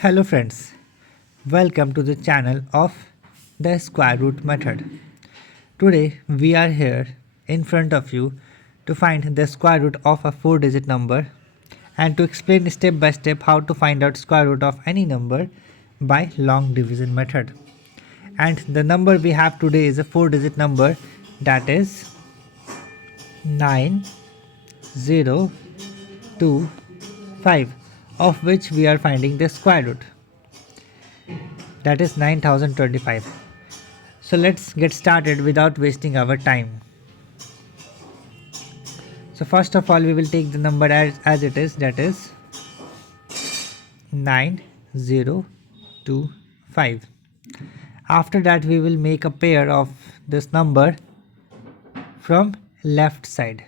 Hello friends, welcome to the channel of the square root method. Today we are here in front of you to find the square root of a 4-digit number and to explain step by step how to find out square root of any number by long division method. And the number we have today is a 4-digit number, that is 9025, of which we are finding the square root, that is 9025. So let's get started without wasting our time. So first of all we will take the number as it is, that is 9025. After that we will make a pair of this number from left side.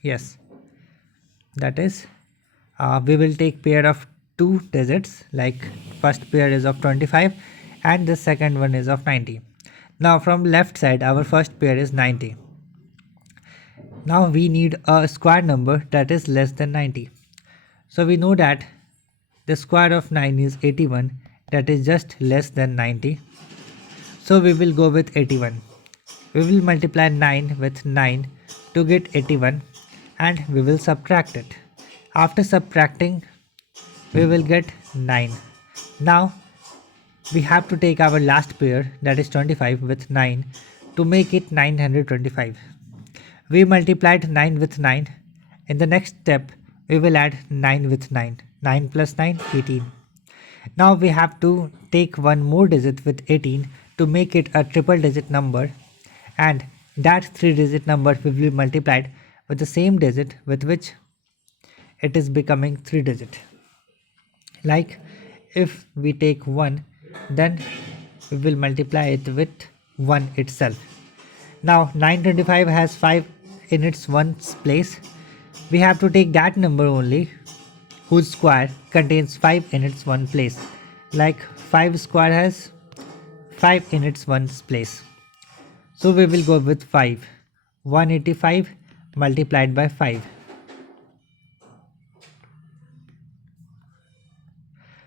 Yes, that is we will take pair of two digits, like first pair is of 25 and the second one is of 90. Now from left side our first pair is 90. Now we need a square number that is less than 90. So we know that the square of 9 is 81, that is just less than 90. So we will go with 81. We will multiply 9 with 9 to get 81 and we will subtract it. After subtracting we will get 9. Now we have to take our last pair, that is 25, with 9 to make it 925. We multiplied 9 with 9. In the next step we will add 9 with 9. 9 plus 9, 18. Now we have to take one more digit with 18 to make it a triple digit number, and that 3-digit number will be multiplied with the same digit with which it is becoming 3-digit. Like if we take 1, then we will multiply it with 1 itself. Now 925 has 5 in its ones place. We have to take that number only whose square contains 5 in its one place. Like 5 square has 5 in its ones place. So we will go with 5. 185 multiplied by 5.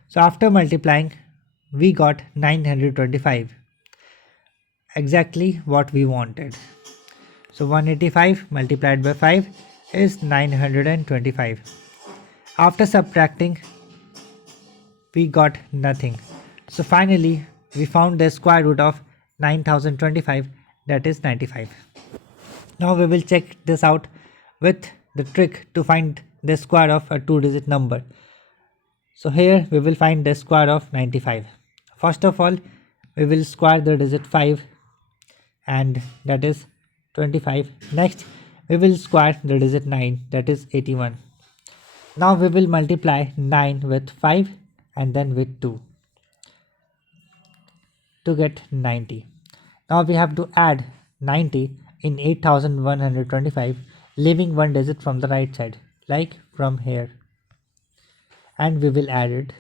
So after multiplying we got 925. Exactly what we wanted. So 185 multiplied by 5 is 925. After subtracting we got nothing. So finally we found the square root of 9025, that is 95. Now we will check this out with the trick to find the square of a 2-digit number. So here we will find the square of 95. First of all we will square the digit 5, and that is 25. Next we will square the digit 9, that is 81. Now we will multiply 9 with 5 and then with 2 to get 90. Now we have to add 90 in 8125, leaving one digit from the right side, like from here, and we will add it.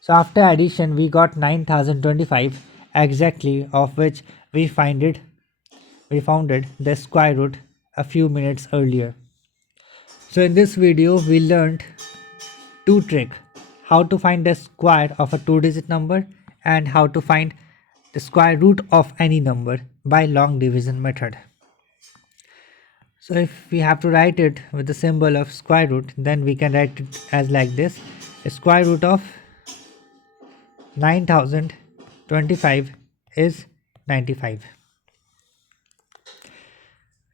So after addition we got 9025 exactly, of which we found the square root a few minutes earlier. So in this video we learned two tricks: how to find the square of a 2-digit number and how to find the square root of any number by long division method. So if we have to write it with the symbol of square root, then we can write it as like this: square root of 9025 is 95.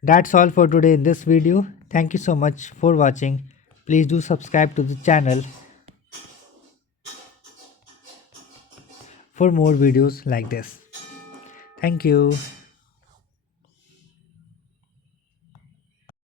That's all for today in this video. Thank you so much for watching. Please do subscribe to the channel for more videos like this. Thank you.